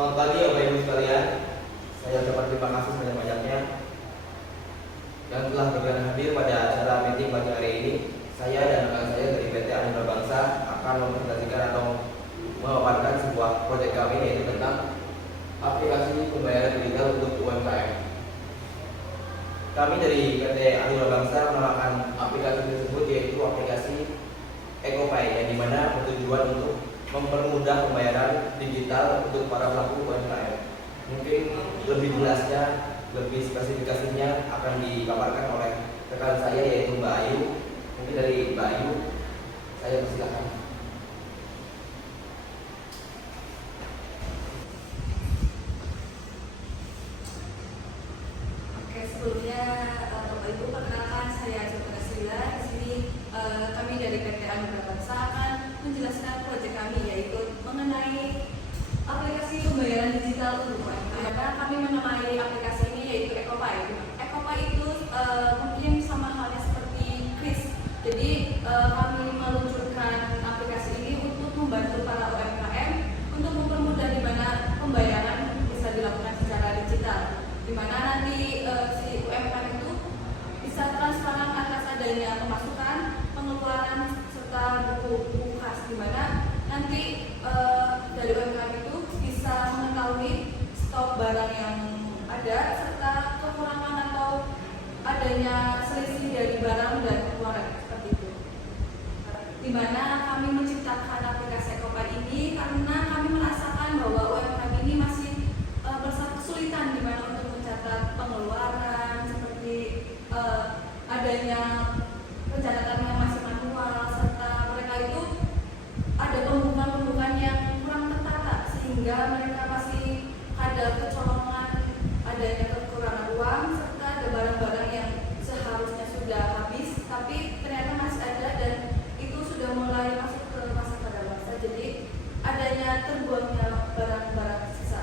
Selamat pagi Bapak Ibu sekalian. Saya ucapkan terima kasih sebanyak-banyaknya yang telah berkenan hadir pada acara meeting pagi hari ini. Saya dan rekan saya dari PT Anugerah Bangsa akan mempresentasikan atau memaparkan sebuah proyek kami, yaitu tentang aplikasi pembayaran digital untuk UMKM. Kami dari PT Anugerah Bangsa menamakan aplikasi tersebut yaitu aplikasi EcoPay, yang dimana bertujuan untuk mempermudah pembayaran digital untuk para pelaku UMKM. Mungkin lebih jelasnya, lebih spesifikasinya akan dipaparkan oleh rekan saya yaitu Mbak Ayu. Mungkin dari Mbak Ayu, saya persilakan. Oke, sebelumnya Bapak Ibu, perkenalkan saya Joko Sila. Di sini kami dari PT Anugerah Bangsa akan menjelaskan proyek kami, yaitu mengenai aplikasi pembayaran digital untuk UMKM. Maka kami menamai aplikasi ini yaitu EcoPay. EcoPay itu mungkin sama halnya seperti Kris. Jadi kami meluncurkan aplikasi ini untuk membantu para UMKM untuk mempermudah di mana pembayaran bisa dilakukan secara digital, di mana nanti si UMKM itu bisa transparan atas adanya pemasukan, pengeluaran serta buku kas, di mana nanti dari UMKM itu bisa mengetahui stok barang yang ada serta kekurangan atau adanya selisih dari barang dan pengeluaran seperti itu. Di mana kami menciptakan aplikasi EcoPay ini karena kami merasakan bahwa UMKM ini masih kesulitan di mana untuk mencatat pengeluaran, seperti adanya pencatatan yang masih manual, serta mereka itu ada pembukuan yang kurang tertata, sehingga mereka masih ada kecolongan, adanya kekurangan uang, serta ada barang-barang yang seharusnya sudah habis tapi ternyata masih ada, dan itu sudah mulai masuk ke masa kadaluarsa. Jadi adanya terbuangnya barang-barang sisa.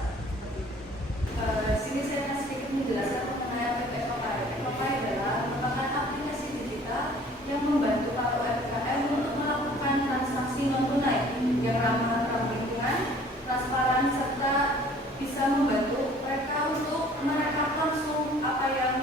Sini saya akan sedikit menjelaskan mengenai EcoPay. EcoPay adalah merupakan aplikasi digital yang membantu para UMKM untuk melakukan transaksi non tunai yang ramah lingkungan, transparan, serta bisa membantu mereka untuk merekap langsung apa yang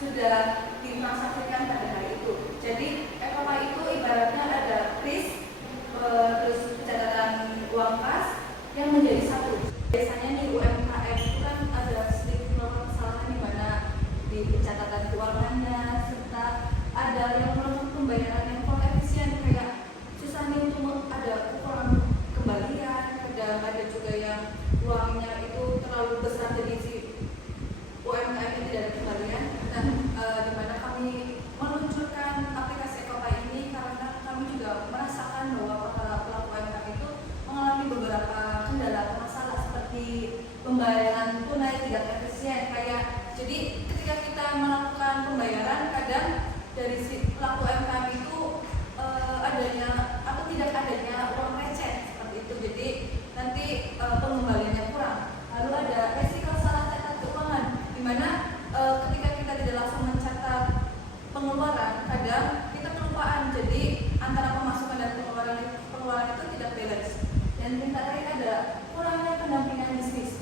sudah ditransaksikan pada hari itu. Jadi EcoPay itu ibaratnya ada kris, terus catatan uang kas yang menjadi satu. Biasanya nih UMKM itu kan ada sedikit kesalahan di mana di pencatatan keuangannya, serta ada yang melakukan pembayaran yang kurang efisien, kayak susah nih untuk ada kekurangan kembalian, ada juga yang uangnya itu terlalu besar jadi si UMKM ini tidak ada kembalian. Dan di mana kami meluncurkan aplikasi EcoPay ini karena kami juga merasakan bahwa para pelaku UMKM itu mengalami beberapa kendala masalah seperti pembayaran tunai tidak efisien. Kayak jadi ketika kita melakukan pembayaran, kadang dari si pelaku UMKM itu adanya atau tidak adanya uang receh seperti itu, jadi nanti pengembaliannya kurang. Lalu ada resiko salah catat keuangan, di mana ketika kita tidak langsung mencatat pengeluaran, kadang kita kelupaan, jadi antara pemasukan dan pengeluaran itu tidak balance. Dan yang terakhir ada kurangnya pendampingan bisnis.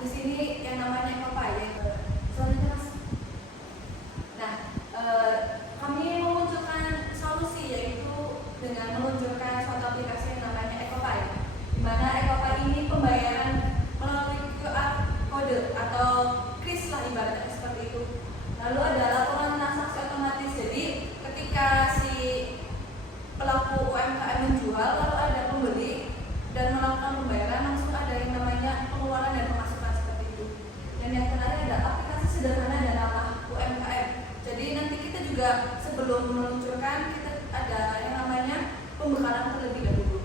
Di sini yang namanya EcoPay, nah, kami memunculkan solusi yaitu dengan meluncurkan suatu aplikasi yang namanya EcoPay, di mana EcoPay ini pembayaran melalui QR code atau kris lah ibaratnya seperti itu. Lalu ada laporan transaksi otomatis, jadi ketika si pelaku UMKM menjual lalu ada pembeli dan melakukan pembayaran, langsung ada yang namanya pengeluaran dan pemasukan seperti itu. Dan yang terakhir ada aplikasi sederhana dan ramah UMKM. Jadi nanti kita juga sebelum meluncurkan kita ada yang namanya pembekalan terlebih dahulu.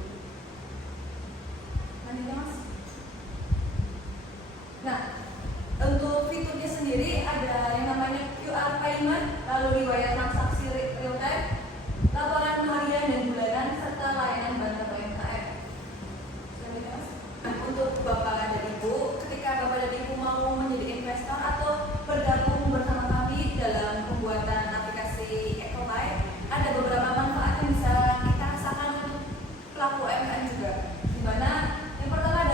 Lanjutnya Mas. Nah, untuk fiturnya sendiri ada yang namanya QR payment, lalu riwayat transaksi real time, laporan harian dan bulanan, serta layanan bantuan UMKM. Nah, untuk Bapak dan Ibu, ketika Bapak dan Ibu mau menjadi investor atau bergabung bersama kami dalam pembuatan aplikasi EcoPay, ada beberapa manfaat yang bisa kita rasakan untuk pelaku UMKM juga. Di mana yang pertama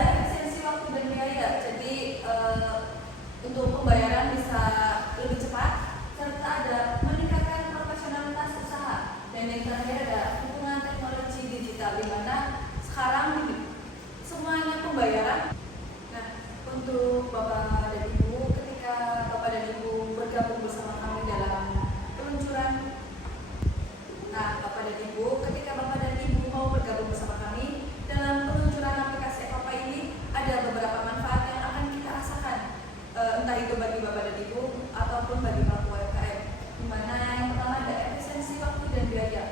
entah itu bagi Bapak dan Ibu ataupun bagi pelaku UMKM, di mana yang pertama ada efisiensi waktu dan biaya,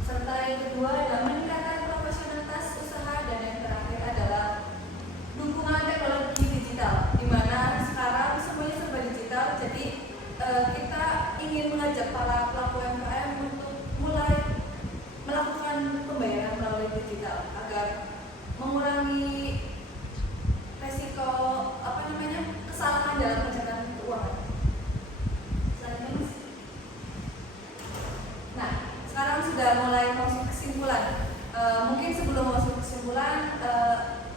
serta yang kedua adalah meningkatkan profesionalitas usaha, dan yang terakhir adalah dukungan teknologi digital, di mana sekarang semuanya serba digital. Jadi kita ingin mengajak para pelaku UMKM untuk mulai melakukan pembayaran melalui digital agar mengurangi resiko kesalahan dalam pencatatan keuangan. Selanjutnya, Mas. Nah, sekarang sudah mulai masuk kesimpulan. Mungkin sebelum masuk kesimpulan,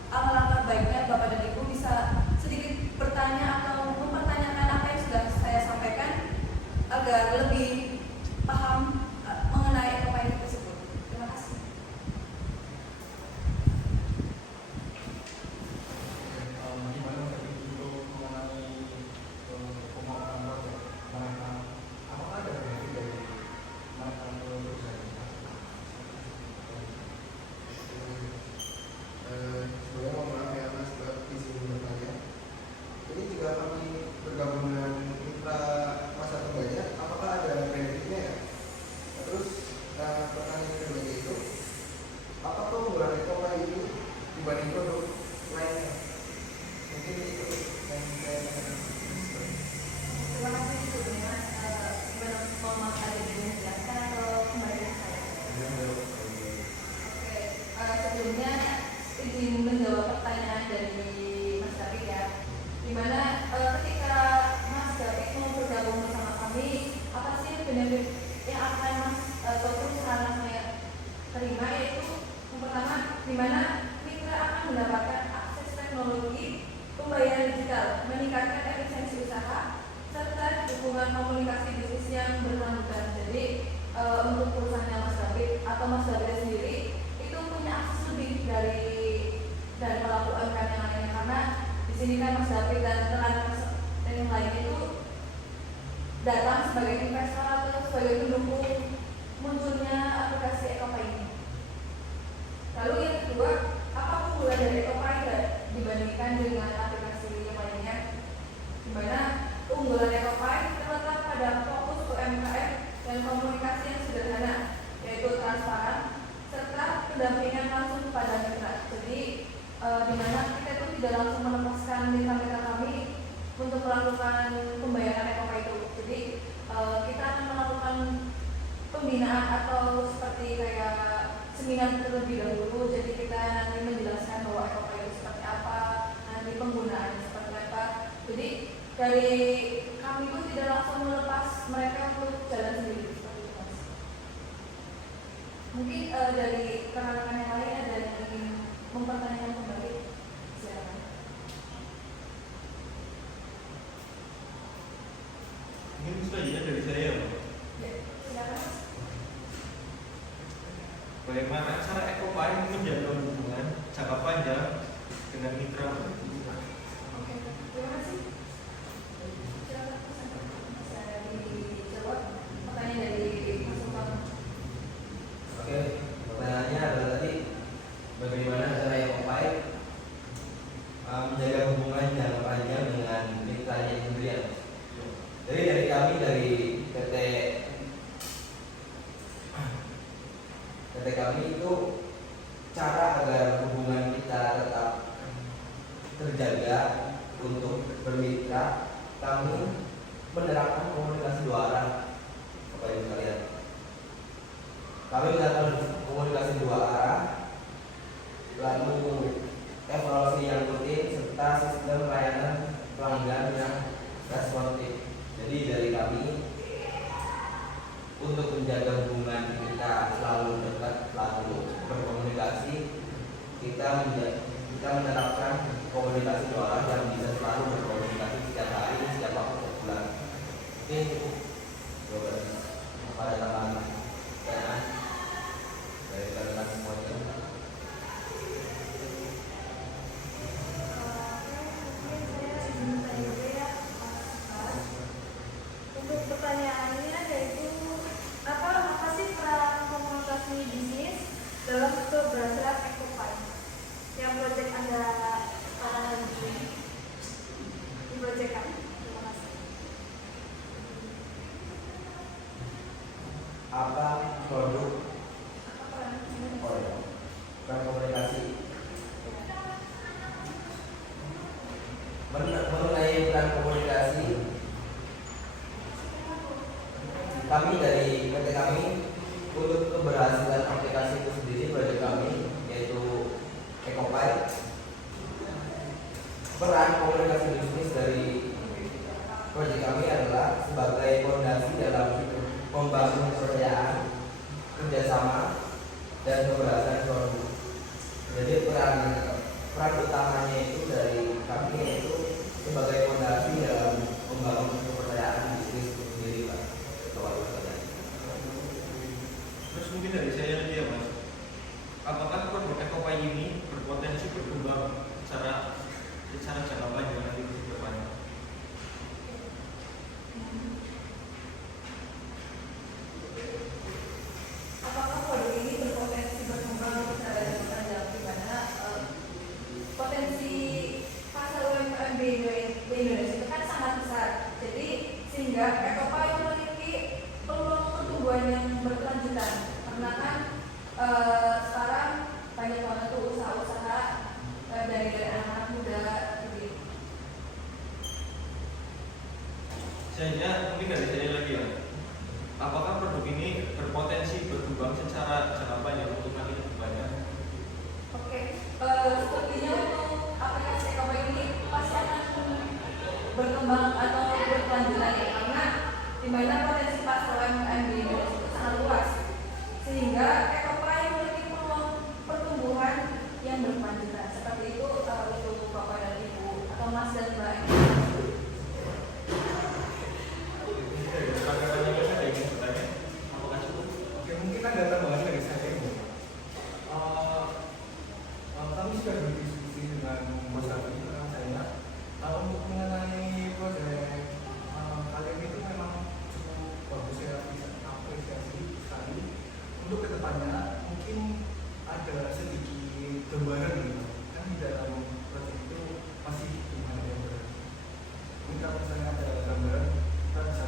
alangkah baiknya Bapak dan Ibu bisa sedikit bertanya atau mempertanyakan apa yang sudah saya sampaikan agar lebih paham mengenai apa yang tersebut. Terima kasih. Gimana tadi untuk mengenai pemaparan proyek mereka, apakah ada benefit dari mereka untuk perusahaan kita? Sebenarnya mohon maaf ya Mas, izin bertanya. Ini jika kami bergabung dengan mitra pasar pembayaran, apakah ada benefitnya ya? Terus pertanyaan kedua itu, apa keunggulan Ekopai itu dibanding produk lainnya? Mungkin itu yang saya tanyakan. Terima kasih sebelumnya. Gimana Mas ada yang menjelaskan atau kembali ke saya? Oke, sebelumnya izin menjawab pertanyaan dari Mas David ya. Dimana ketika Mas David mau bergabung bersama kami, apa sih benefit yang akan Mas atau perusahaan saya terima, yaitu yang pertama, dimana mitra akan mendapatkan akses teknologi pembayaran digital, meningkatkan efisiensi usaha, serta dukungan komunikasi bisnis yang berkelanjutan. Jadi untuk perusahaan Mas David atau Mas David sendiri itu punya akses lebih dari pelaku UMKM yang lainnya, karena di sini kan Mas David dan rekan-rekan yang lainnya itu datang sebagai investor atau sebagai pendukung munculnya aplikasi Ekopai ini. Lalu yang kedua, apa keunggulan dari Ekopai dibandingkan dengan aplikasi yang lainnya? Di mana keunggulan Ekopai terletak pada fokus UMKM dan komunikasi yang sederhana, yaitu transparan serta pendampingan langsung kepada mitra. Jadi di mana kita itu tidak langsung melepaskan mitra-mitra kami untuk melakukan pembayaran Ekopai itu. Jadi kita akan melakukan pembinaan atau seperti kayak seminar terlebih dahulu. Jadi kita nanti menjelaskan bahwa Ekopai itu seperti apa, nanti penggunaannya seperti apa. Jadi dari kami itu tidak langsung melepas mereka untuk jalan sendiri seperti itu, Mas. Mungkin dari rekan-rekan yang lain ada yang ingin mempertanyakan kembali, silakan. Mungkin selanjutnya dari saya, Pak. Ya, silakan, Mas. Bagaimana cara Ekopai menjaga hubungan jangka panjang dengan mitra? Oke, terima kasih. Silakan, Mas. Bisa dijawab pertanyaan dari Mas Sultan. Oke, pertanyaannya adalah tadi bagaimana cara Ekopai menjaga hubungan jangka panjang dengan mitranya sendiri. Jadi dari kami dari PT kami itu cara agar hubungan kita tetap terjaga untuk bermitra, kami menerapkan komunikasi dua arah. Bapak Ibu sekalian, kami menerapkan komunikasi dua arah, lalu evaluasi yang rutin serta sistem layanan pelanggan yang responsif. Jadi dari kami untuk menjaga hubungan kita selalu dekat, selalu berkomunikasi, kita menerapkan komunikasi dua arah yang bisa selalu berkomunikasi setiap hari, setiap waktu, setiap bulan. Oke, jawabannya pada tambahan pertanyaan dari rekan-rekan semuanya. Untuk pertanyaannya yaitu apa sih peran komunikasi bisnis dalam keberhasilan Ekopai yang proyek Anda pada hari ini? kami dari PT kami untuk keberhasilan aplikasi itu sendiri proyek kami yaitu Ekopay. Peran komunikasi bisnis dari proyek kami adalah sebagai fondasi dalam membangun kepercayaan, kerjasama, dan keberhasilan suatu. Jadi peran utamanya itu dari kami yaitu sebagai fondasi dalam membangun kepercayaan bisnis itu sendiri, Pak. Terus mungkin dari saya lagi ya Mas, apakah produk Ekopay ini berpotensi berkembang secara jangka panjang nanti ke depannya? Apakah produk ini berpotensi berkembang secara jangka panjang di mana potensi pasar UMKM di Indonesia itu kan sangat besar. Jadi sehingga Ekopay memiliki peluang pertumbuhan yang berkelanjutan. Karena kan sekarang banyak banget tuh usaha-usaha dari anak-anak muda gitu. Saya mungkin dari saya lagi ya, apakah produk ini berpotensi berkembang secara jangka panjang untuk nanti ke depannya? Oke, sepertinya untuk aplikasi Ekopay ini pasti akan berkembang atau berkelanjutan ya, karena di mana potensi pasar UMKM di Indonesia itu sangat luas, sehingga Ekopay memiliki peluang pertumbuhan yang berkelanjutan. Seperti itu untuk Bapak dan Ibu atau Mas dan Mbak. Oke, mungkin ada tambahan dari saya ini. Kami sudah berdiskusi dengan Mas Abi, saya untuk mengenai proyek kalian itu memang cukup bagus, saya bisa apresiasi sekali. Untuk kedepannya mungkin ada sedikit gambaran gitu kan di dalam proyek itu masih gimana ya Bro? Mungkin kalau misalnya ada gambaran kita bisa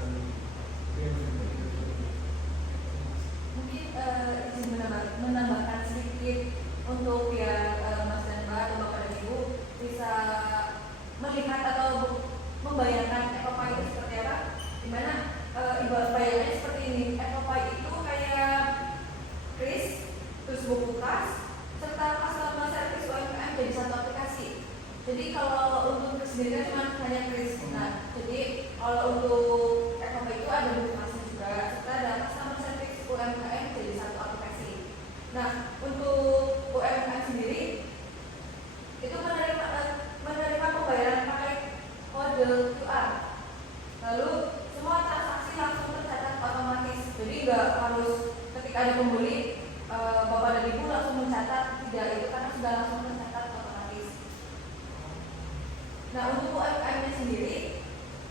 Mungkin izin menambahkan sedikit untuk yang Mas dan Mbak atau Bapak dan Ibu bisa melihat atau membayangkan Ekopay itu seperti apa. Dimana ibarat bayangannya seperti ini, Ekopay itu kayak kris, terus buku kas, serta customer service UMKM jadi satu aplikasi. Jadi kalau untuk kris sendiri cuma hanya kris. Nah, jadi kalau untuk Ekopay itu ada buku kasnya juga, serta ada customer service UMKM jadi satu aplikasi. Nah, untuk UMKM sendiri itu menerima pembayaran pakai kode QR. Lalu semua transaksi langsung tercatat otomatis. Jadi nggak harus ketika ada pembeli Bapak dan Ibu langsung mencatat, tidak, itu karena sudah langsung tercatat otomatis. Nah, untuk UMKM-nya sendiri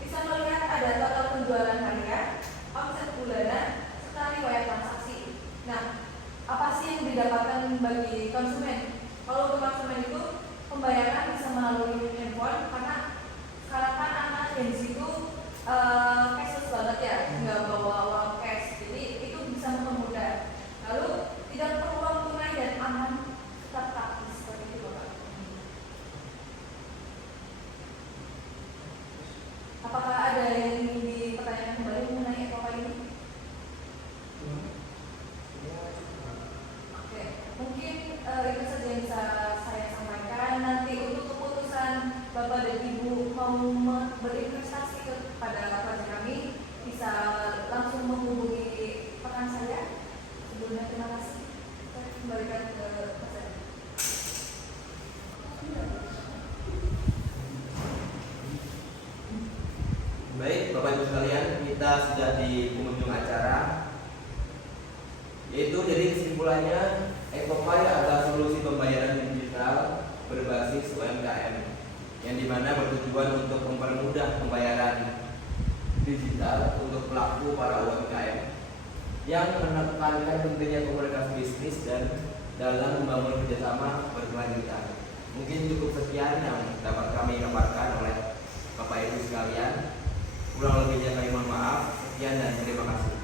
bisa melihat ada total penjualan harian, omset bulanan, serta riwayat transaksi. Nah, apa sih yang didapatkan bagi konsumen? Kalau untuk konsumen itu pembayaran bisa melalui handphone, karena sekarang kan anak Gen Z itu cashless banget ya, nggak bawa uang cash, jadi itu bisa mempermudah. Lalu tidak perlu uang tunai dan aman, tetap praktis seperti itu Bapak. Apakah ada yang ingin dipertanyakan kembali mengenai Ekopay ini? Oke, mungkin itu saja yang bisa saya sampaikan. Nanti untuk keputusan Bapak dan Ibu mau berinvestasi kepada proyek kami, bisa langsung menghubungi rekan saya. Sebelumnya terima kasih. Saya kembalikan ke Mas. Baik, Bapak Ibu sekalian, kita sudah di penghujung acara. Yaitu jadi kesimpulannya, Ekopay adalah solusi pembayaran digital berbasis UMKM yang dimana bertujuan untuk mempermudah pembayaran digital untuk pelaku para UMKM yang menekankan pentingnya komunikasi bisnis dan dalam membangun kerjasama berkelanjutan. Mungkin cukup sekian yang dapat kami paparkan oleh Bapak Ibu sekalian. Kurang lebihnya kami mohon maaf. Sekian dan terima kasih.